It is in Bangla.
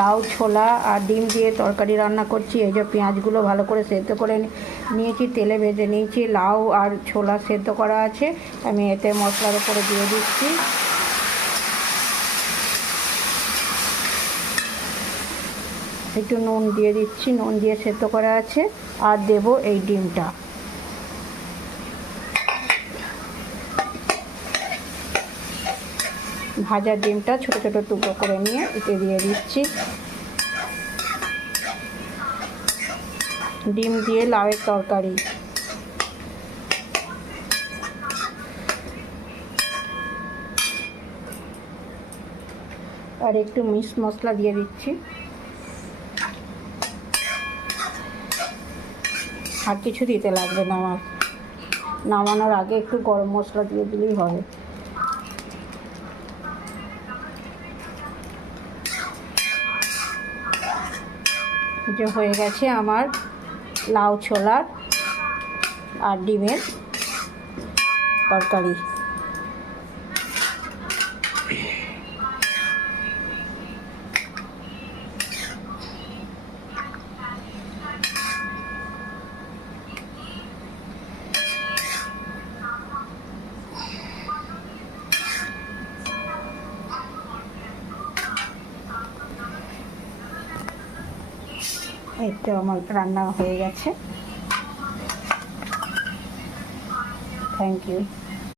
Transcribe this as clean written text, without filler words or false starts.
লাউ ছোলা আর ডিম দিয়ে তরকারি রান্না করছি। এই যে পেঁয়াজগুলো ভালো করে সেদ্ধ করে নিয়েছি, তেলে ভেজে নিয়েছি। লাউ আর ছোলা সেদ্ধ করা আছে, আমি এতে মশলার উপরে দিয়ে দিচ্ছি। একটু নুন দিয়ে দিচ্ছি, নুন দিয়ে সেদ্ধ করা আছে। আর দেব এই ডিমটা। ভাজা ডিমটা ছোট ছোট টুকরো করে নিয়ে এতে দিয়ে দিচ্ছি। ডিম দিয়ে লাউয়ের তরকারি। আর একটু মিক্স মশলা দিয়ে দিচ্ছি। আর কিছু দিতে লাগবে না, আমার নামানোর আগে একটু গরম মশলা দিয়ে দিলেই হবে। যে হয়ে গেছে আমার লাউ ছোলার আর ডিমের তরকারি। এই তো আমার রান্না হয়ে গেছে। Thank you.